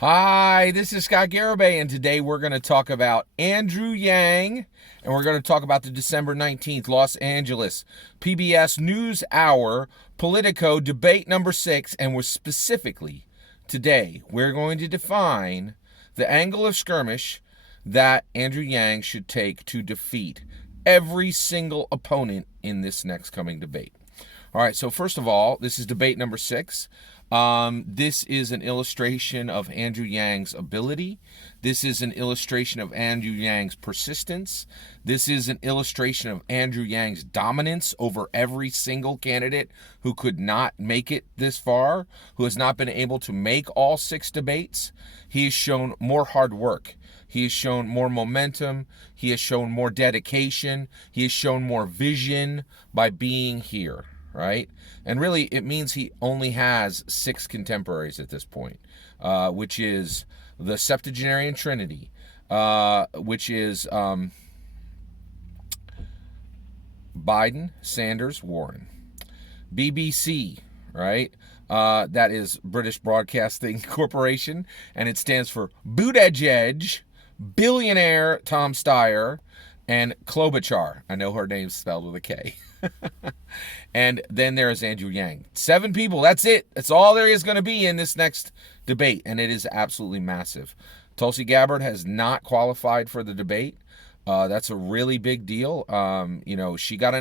Hi, this is Scott Garibay, and today we're going to talk about Andrew Yang, and we're going to talk about the December 19th Los Angeles PBS NewsHour Politico debate number 6, and we're specifically, today, we're going to define the angle of skirmish that Andrew Yang should take to defeat every single opponent in this next coming debate. All right, so first of all, this is debate number 6. This is an illustration of Andrew Yang's ability. This is an illustration of Andrew Yang's persistence. This is an illustration of Andrew Yang's dominance over every single candidate who could not make it this far, who has not been able to make all 6 debates. He has shown more hard work. He has shown more momentum. He has shown more dedication. He has shown more vision by being here. Right? And really, it means he only has 6 contemporaries at this point, which is the septuagenarian trinity, which is Biden, Sanders, Warren. BBC, right? That is British Broadcasting Corporation, and it stands for Buttigieg, billionaire Tom Steyer, and Klobuchar. I know her name's spelled with a K. And then there is Andrew Yang. 7 people, that's it. That's all there is going to be in this next debate, and it is absolutely massive. Tulsi Gabbard has not qualified for the debate. That's a really big deal. She got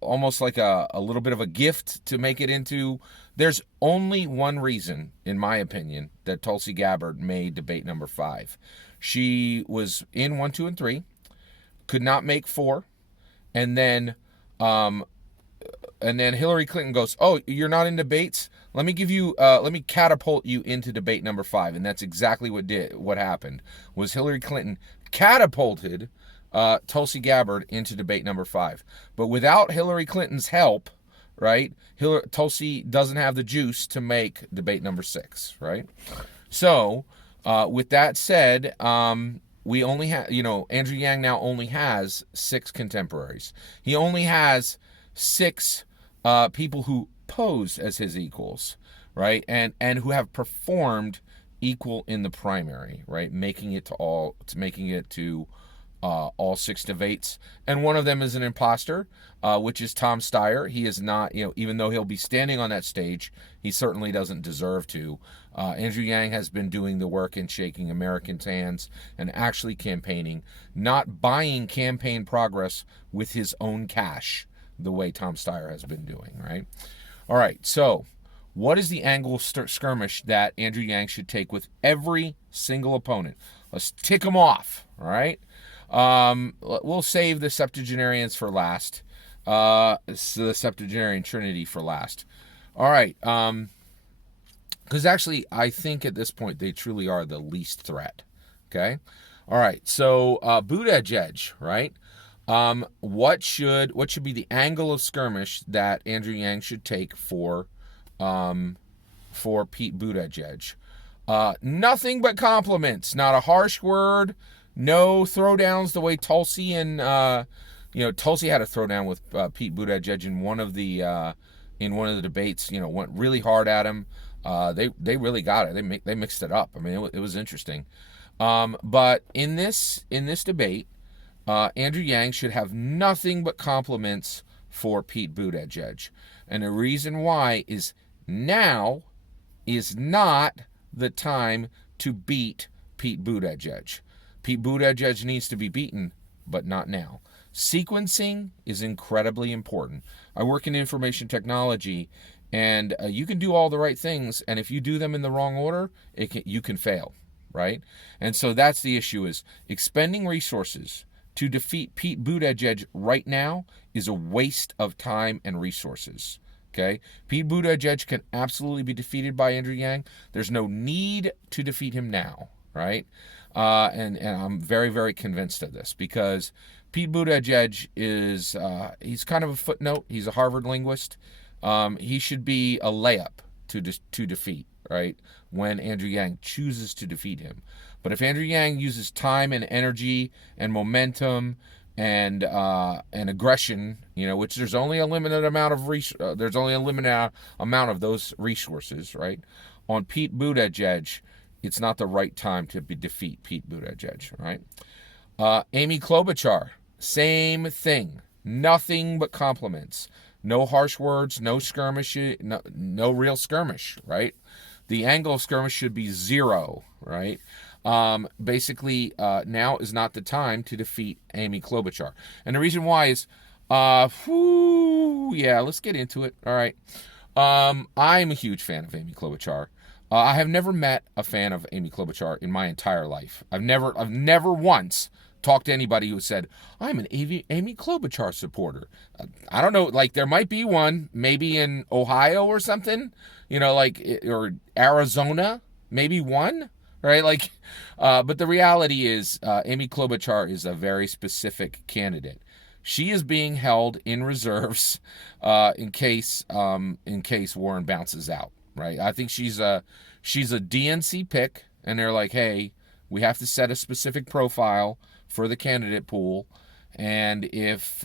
almost like a little bit of a gift to make it into. There's only one reason, in my opinion, that Tulsi Gabbard made debate number 5. She was in 1, 2, and 3, could not make 4, and then Hillary Clinton goes, "Oh, you're not in debates? Let me catapult you into debate number 5." And that's exactly what happened. Was Hillary Clinton catapulted Tulsi Gabbard into debate number 5. But without Hillary Clinton's help, right, Tulsi doesn't have the juice to make debate number 6, right? So, with that said, we only have, Andrew Yang now only has 6 contemporaries. He only has 6 people who pose as his equals, right? And who have performed equal in the primary, right? Making it to all 6 debates. And one of them is an imposter, which is Tom Steyer. He is not, even though he'll be standing on that stage, he certainly doesn't deserve to. Andrew Yang has been doing the work and shaking Americans' hands and actually campaigning, not buying campaign progress with his own cash, the way Tom Steyer has been doing, right? All right, so what is the angle of skirmish that Andrew Yang should take with every single opponent? Let's tick them off, all right? We'll save the septuagenarians for last. So the septuagenarian trinity for last. All right. Because actually, I think at this point they truly are the least threat. Okay. All right. So Buttigieg, right? What should be the angle of skirmish that Andrew Yang should take for Pete Buttigieg? Nothing but compliments. Not a harsh word. No throwdowns the way Tulsi and Tulsi had a throwdown with Pete Buttigieg in one of the debates. Went really hard at him. They really got it. They mixed it up. I mean, it was interesting. But in this debate, Andrew Yang should have nothing but compliments for Pete Buttigieg, and the reason why is now is not the time to beat Pete Buttigieg. Pete Buttigieg needs to be beaten, but not now. Sequencing is incredibly important. I work in information technology, and you can do all the right things, and if you do them in the wrong order, you can fail, right? And so that's the issue, is expending resources to defeat Pete Buttigieg right now is a waste of time and resources. Okay? Pete Buttigieg can absolutely be defeated by Andrew Yang. There's no need to defeat him now, right? And I'm very, very convinced of this, because Pete Buttigieg is he's kind of a footnote. He's a Harvard linguist. He should be a layup to defeat, right, when Andrew Yang chooses to defeat him. But if Andrew Yang uses time and energy and momentum and aggression, which there's only a limited amount of those resources, right, on Pete Buttigieg, it's not the right time to defeat Pete Buttigieg, right? Amy Klobuchar, same thing. Nothing but compliments. No harsh words, no skirmish, no real skirmish, right? The angle of skirmish should be 0, right? Basically, now is not the time to defeat Amy Klobuchar. And the reason why is, let's get into it. All right. I'm a huge fan of Amy Klobuchar. I have never met a fan of Amy Klobuchar in my entire life. I've never once talked to anybody who said, I'm an Amy Klobuchar supporter. I don't know, like there might be one, maybe in Ohio or something, or Arizona, maybe one, right? But the reality is Amy Klobuchar is a very specific candidate. She is being held in reserves in case Warren bounces out, right? I think she's a DNC pick, and they're like, hey, we have to set a specific profile for the candidate pool, and if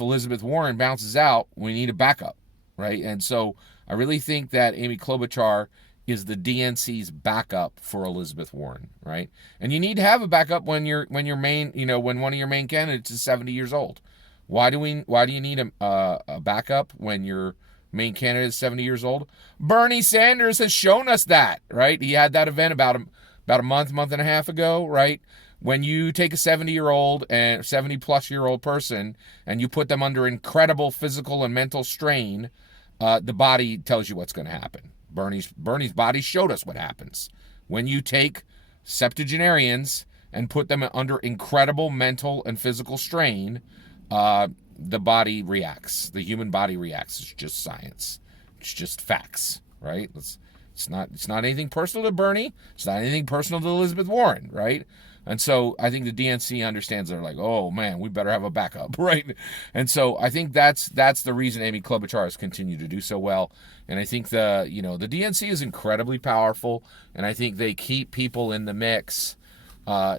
Elizabeth Warren bounces out, we need a backup, right? And so I really think that Amy Klobuchar is the DNC's backup for Elizabeth Warren, right? And you need to have a backup when one of your main candidates is 70 years old. Why do you need a backup when your main candidate is 70 years old? Bernie Sanders has shown us that, right? He had that event about a month and a half ago, right? When you take a 70-plus-year-old person and you put them under incredible physical and mental strain, the body tells you what's going to happen. Bernie's body showed us what happens when you take septuagenarians and put them under incredible mental and physical strain. The body reacts. The human body reacts. It's just science. It's just facts, right? It's not anything personal to Bernie. It's not anything personal to Elizabeth Warren, right? And so I think the DNC understands. They're like, oh man, we better have a backup, right? And so I think that's the reason Amy Klobuchar has continued to do so well. And I think the DNC is incredibly powerful, and I think they keep people in the mix. I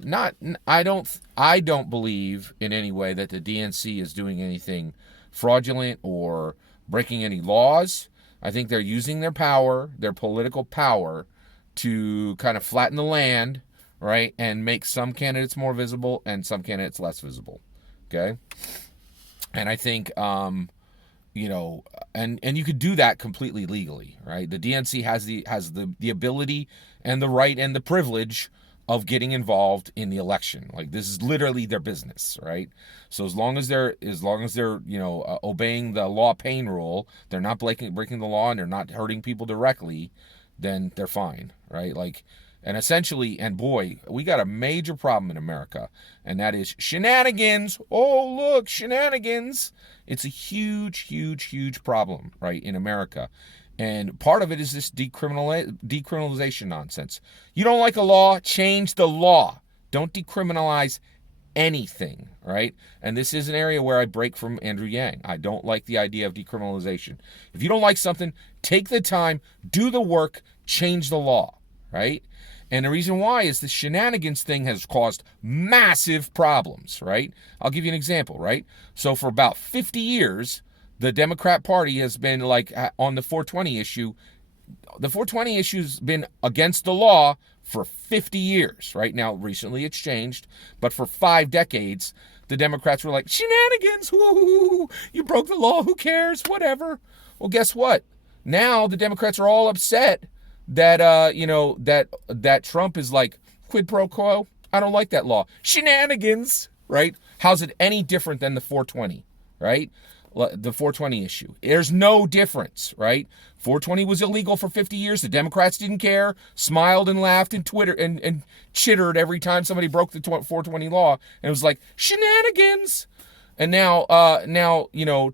don't believe in any way that the DNC is doing anything fraudulent or breaking any laws. I think they're using their power, their political power, to kind of flatten the land, right, and make some candidates more visible and some candidates less visible. Okay, and I think and you could do that completely legally, right? The DNC has the ability and the right and the privilege of getting involved in the election. Like, this is literally their business, right? So as long as they're obeying the law pain rule, they're not breaking the law and they're not hurting people directly, then they're fine, right? And essentially, and boy, we got a major problem in America, and that is shenanigans. Oh, look, shenanigans. It's a huge, huge, huge problem, right, in America. And part of it is this decriminalization nonsense. You don't like a law? Change the law. Don't decriminalize anything, right? And this is an area where I break from Andrew Yang. I don't like the idea of decriminalization. If you don't like something, take the time, do the work, change the law, right? And the reason why is the shenanigans thing has caused massive problems, right? I'll give you an example, right? So for about 50 years, the Democrat Party has been on the 420 issue. The 420 issue's been against the law for 50 years, right? Now, recently it's changed, but for 5 decades, the Democrats were like, shenanigans, whoo, you broke the law, who cares, whatever. Well, guess what? Now the Democrats are all upset that, that Trump is like, quid pro quo, I don't like that law. Shenanigans, right? How's it any different than the 420, right? The 420 issue. There's no difference, right? 420 was illegal for 50 years. The Democrats didn't care, smiled and laughed and twittered and chittered every time somebody broke the 420 law. And it was like, shenanigans. And now,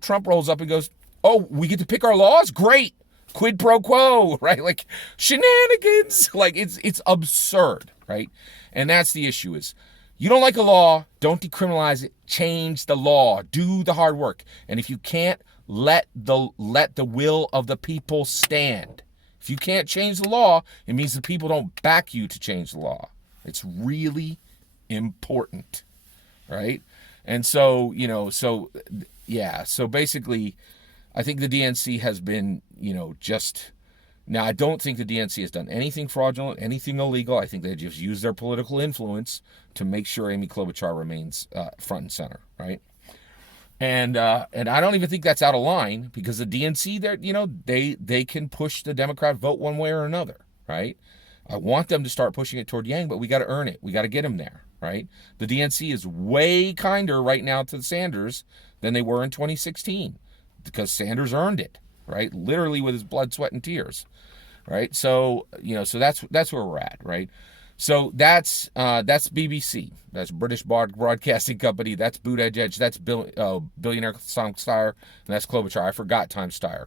Trump rolls up and goes, oh, we get to pick our laws? Great. Quid pro quo, right? Like, shenanigans. Like, it's absurd, right? And that's the issue is, you don't like a law, don't decriminalize it, change the law, do the hard work. And if you can't, let the will of the people stand. If you can't change the law, it means the people don't back you to change the law. It's really important, right? And so, so basically, I think the DNC has been, just... Now, I don't think the DNC has done anything fraudulent, anything illegal. I think they just use their political influence to make sure Amy Klobuchar remains front and center, right? And I don't even think that's out of line, because the DNC, they can push the Democrat vote one way or another, right? I want them to start pushing it toward Yang, but we got to earn it. We got to get them there, right? The DNC is way kinder right now to Sanders than they were in 2016, because Sanders earned it, right? Literally with his blood, sweat, and tears, right? So, so that's where we're at, right? So that's BBC. That's British Broadcasting Company. That's Buttigieg. That's billionaire Tom Steyer. And that's Klobuchar. I forgot Tom Steyer.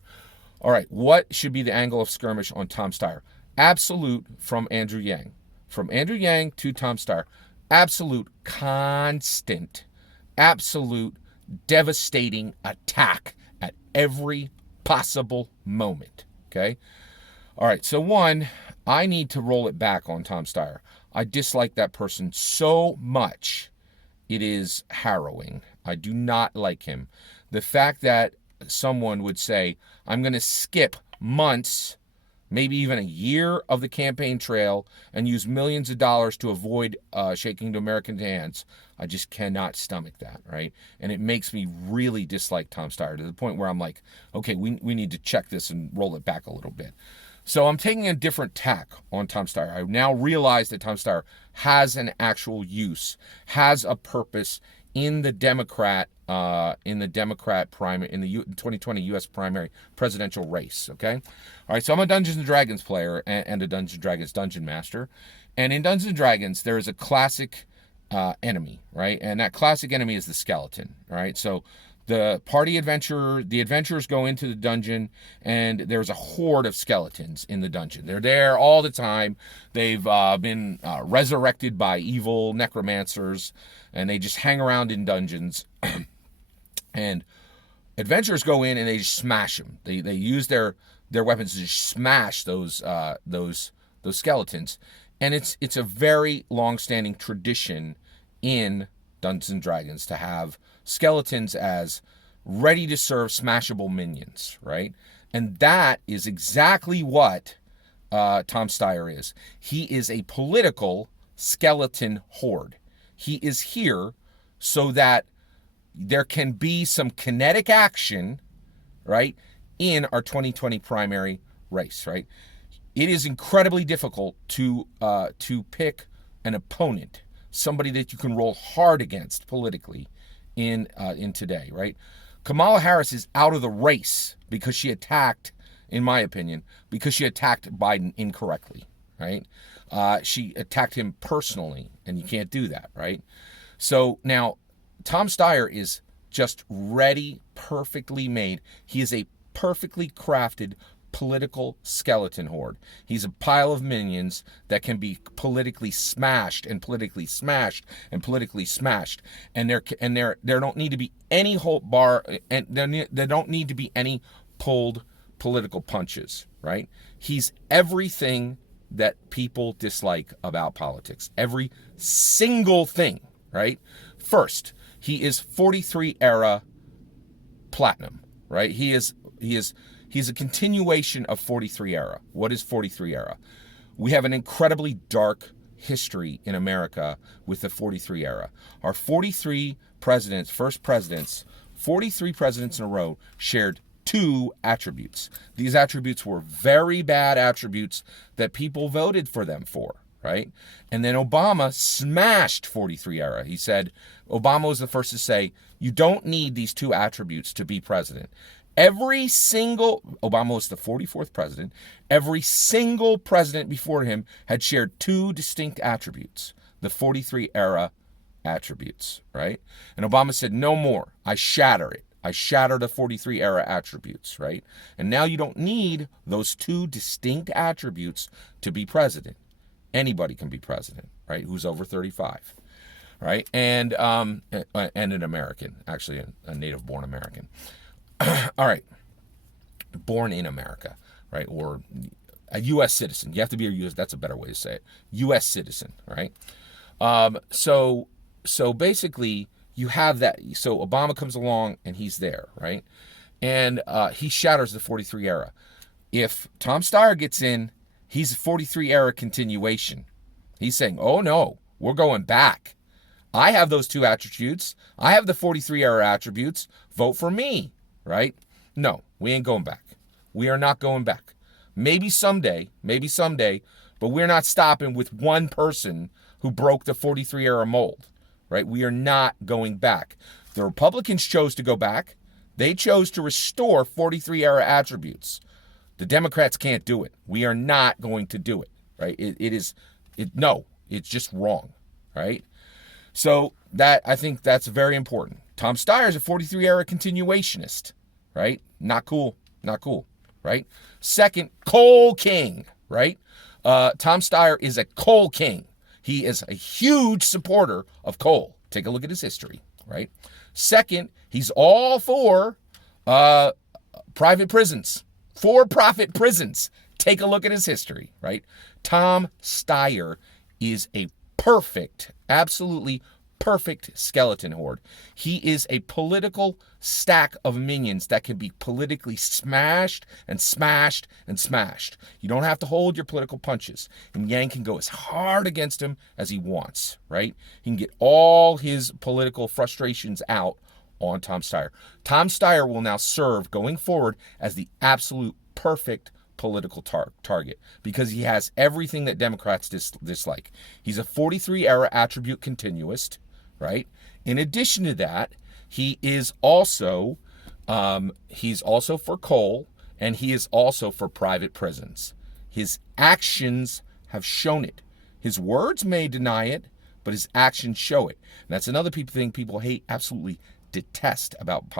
All right, what should be the angle of Skirmish on Tom Steyer? Absolute from Andrew Yang. From Andrew Yang to Tom Steyer. Absolute, constant, absolute, devastating attack at every possible moment. Okay? All right, so one, I need to roll it back on Tom Steyer. I dislike that person so much. It is harrowing. I do not like him. The fact that someone would say, I'm going to skip months, maybe even a year of the campaign trail and use millions of dollars to avoid shaking the American hands, I just cannot stomach that, right? And it makes me really dislike Tom Steyer to the point where I'm like, okay, we need to check this and roll it back a little bit. So I'm taking a different tack on Tom Steyer. I now realize that Tom Steyer has an actual use, has a purpose in the Democrat primary, in the 2020 U.S. primary presidential race. Okay, all right. So I'm a Dungeons and Dragons player and a Dungeons and Dragons dungeon master, and in Dungeons and Dragons there is a classic enemy, right? And that classic enemy is the skeleton. All right, so the adventurers go into the dungeon, and there's a horde of skeletons in the dungeon. They're there all the time. They've been resurrected by evil necromancers, and they just hang around in dungeons. And adventurers go in and they just smash them. They use their weapons to just smash those skeletons. And it's a very long-standing tradition in Dungeons and Dragons to have skeletons as ready-to-serve smashable minions, right? And that is exactly what Tom Steyer is. He is a political skeleton horde. He is here so that there can be some kinetic action, right, in our 2020 primary race, right? It is incredibly difficult to pick an opponent, somebody that you can roll hard against politically in today, right? Kamala Harris is out of the race because she attacked, in my opinion, because she attacked Biden incorrectly, right? She attacked him personally, and you can't do that, right? So now Tom Steyer is just ready, perfectly made. He is a perfectly crafted political skeleton horde. He's a pile of minions that can be politically smashed and politically smashed and politically smashed. And there don't need to be any hold bar, and there don't need to be any pulled political punches, right? He's everything that people dislike about politics. Every single thing, right? First, he is 43 era platinum, right? He's a continuation of 43 era. What is 43 era? We have an incredibly dark history in America with the 43 era. Our 43 presidents, 43 presidents in a row shared two attributes. These attributes were very bad attributes that people voted for them for, right? And then Obama smashed 43 era. He said, Obama was the first to say, you don't need these two attributes to be president. Obama was the 44th president. Every single president before him had shared two distinct attributes, the 43 era attributes, right? And Obama said, no more. I shatter it. I shatter the 43 era attributes, right? And now you don't need those two distinct attributes to be president. Anybody can be president, right? Who's over 35, right? And an American, actually a native-born American. All right, born in America, right? Or a U.S. citizen. You have to be a U.S. That's a better way to say it. U.S. citizen, right? So basically, you have that. So Obama comes along and he's there, right? and he shatters the 43 era. If Tom Steyer gets in, he's a 43 era continuation. He's saying, oh no, we're going back. I have those two attributes. I have the 43 era attributes. Vote for me, right? No, we ain't going back. We are not going back. Maybe someday, but we're not stopping with one person who broke the 43 era mold, right? We are not going back. The Republicans chose to go back. They chose to restore 43 era attributes. The Democrats can't do it. We are not going to do it, right? It's just wrong, right? So I think that's very important. Tom Steyer is a 43 era continuationist, right? Not cool, right? Second, coal king, right? Tom Steyer is a coal king. He is a huge supporter of coal. Take a look at his history, right? Second, he's all for private prisons, for-profit prisons. Take a look at his history, right? Tom Steyer is a perfect, absolutely perfect skeleton horde. He is a political stack of minions that can be politically smashed and smashed and smashed. You don't have to hold your political punches. And Yang can go as hard against him as he wants, right? He can get all his political frustrations out on Tom Steyer. Tom Steyer will now serve going forward as the absolute perfect political target because he has everything that Democrats dislike. He's a 43 era attribute continuist, right? In addition to that, he is also for coal, and he is also for private prisons. His actions have shown it. His words may deny it, but his actions show it. And that's another thing people hate, absolutely detest about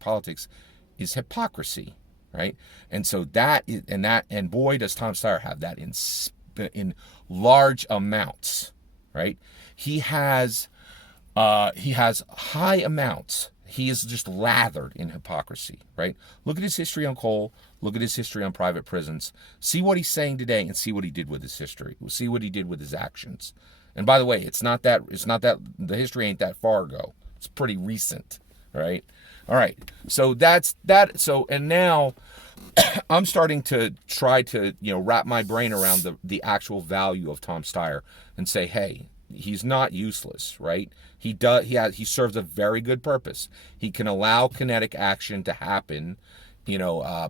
politics, is hypocrisy, right? And so and boy, does Tom Steyer have that in large amounts, right? He has high amounts. He is just lathered in hypocrisy, right? Look at his history on coal. Look at his history on private prisons. See what he's saying today and see what he did with his history. See what he did with his actions. And by the way, it's not that the history ain't that far ago. It's pretty recent, right? All right. So that's that. So, and now I'm starting to try to, wrap my brain around the actual value of Tom Steyer and say, hey, he's not useless, right? He serves a very good purpose. He can allow kinetic action to happen,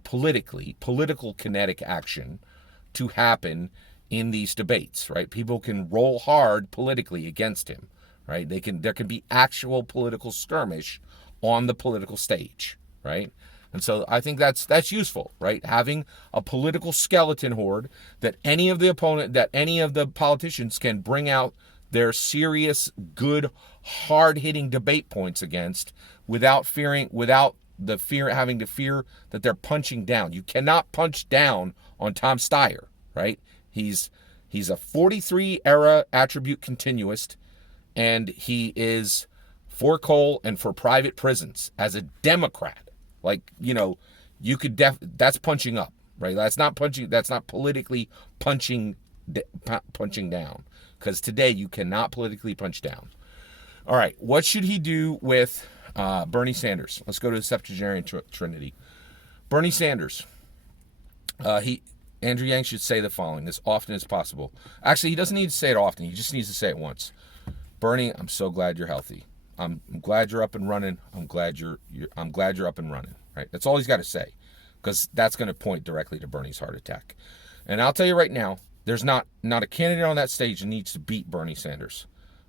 political kinetic action to happen in these debates, right? People can roll hard politically against him, right? There can be actual political skirmish on the political stage, right? And so I think that's useful, right? Having a political skeleton horde that any of the politicians can bring out their serious, good, hard-hitting debate points against without having to fear that they're punching down. You cannot punch down on Tom Steyer, right? He's a 43 era attribute continuist, and he is for coal and for private prisons as a Democrat. You could that's punching up, right? That's not politically punching down, because today you cannot politically punch down. All right, what should he do with Bernie Sanders? Let's go to the septuagenarian trinity. Bernie Sanders, Andrew Yang should say the following as often as possible. Actually, he doesn't need to say it often. He just needs to say it once. Bernie, I'm so glad you're healthy. I'm glad you're up and running. I'm glad you're up and running. Right? That's all he's got to say, because that's going to point directly to Bernie's heart attack. And I'll tell you right now, there's not a candidate on that stage that needs to beat Bernie Sanders.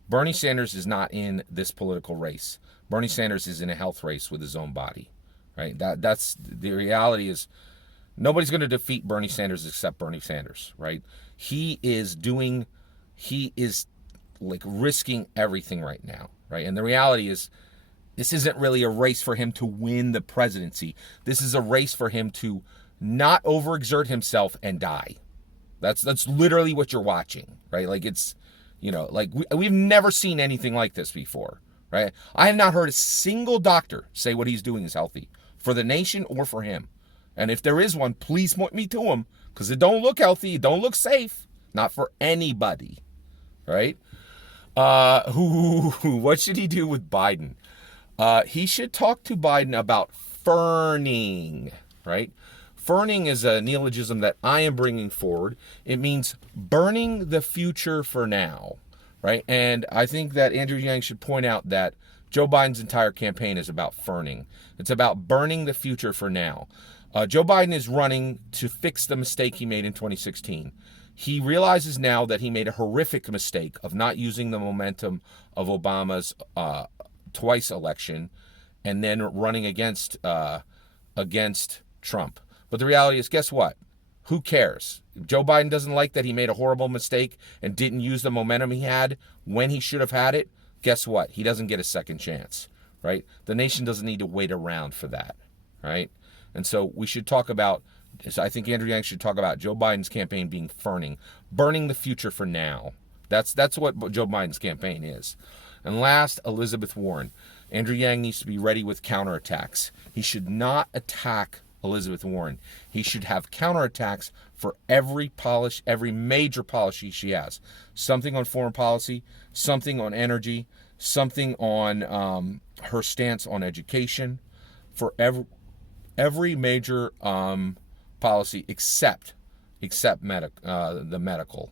Bernie Sanders is not in this political race. Bernie Sanders is in a health race with his own body. Right? That's the reality. Is nobody's going to defeat Bernie Sanders except Bernie Sanders. Right? He is risking everything right now. Right? And the reality is, this isn't really a race for him to win the presidency. This is a race for him to not overexert himself and die. That's literally what you're watching, right? We've never seen anything like this before, right? I have not heard a single doctor say what he's doing is healthy for the nation or for him. And if there is one, please point me to him, because it don't look healthy, it don't look safe, not for anybody, right? What should he do with Biden? He should talk to Biden about ferning, right? Ferning is a neologism that I am bringing forward. It means burning the future for now, right? And I think that Andrew Yang should point out that Joe Biden's entire campaign is about ferning. It's about burning the future for now. Joe Biden is running to fix the mistake he made in 2016. He realizes now that he made a horrific mistake of not using the momentum of Obama's twice election and then running against Trump. But the reality is, guess what? Who cares? Joe Biden doesn't like that he made a horrible mistake and didn't use the momentum he had when he should have had it. Guess what? He doesn't get a second chance, right? The nation doesn't need to wait around for that, right? And so we should talk about, I think Andrew Yang should talk about Joe Biden's campaign being ferning, burning the future for now. That's what Joe Biden's campaign is. And last, Elizabeth Warren. Andrew Yang needs to be ready with counterattacks. He should not attack Elizabeth Warren. He should have counterattacks for every major policy she has. Something on foreign policy, something on energy, something on her stance on education, for every major policy except the medical.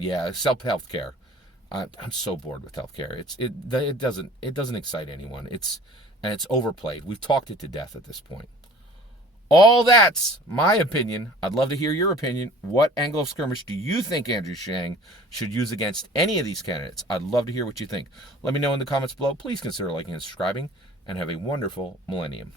Except healthcare. I'm so bored with healthcare. It doesn't excite anyone. It's overplayed. We've talked it to death at this point. All that's my opinion. I'd love to hear your opinion. What angle of skirmish do you think Andrew Yang should use against any of these candidates? I'd love to hear what you think. Let me know in the comments below. Please consider liking and subscribing, and have a wonderful millennium.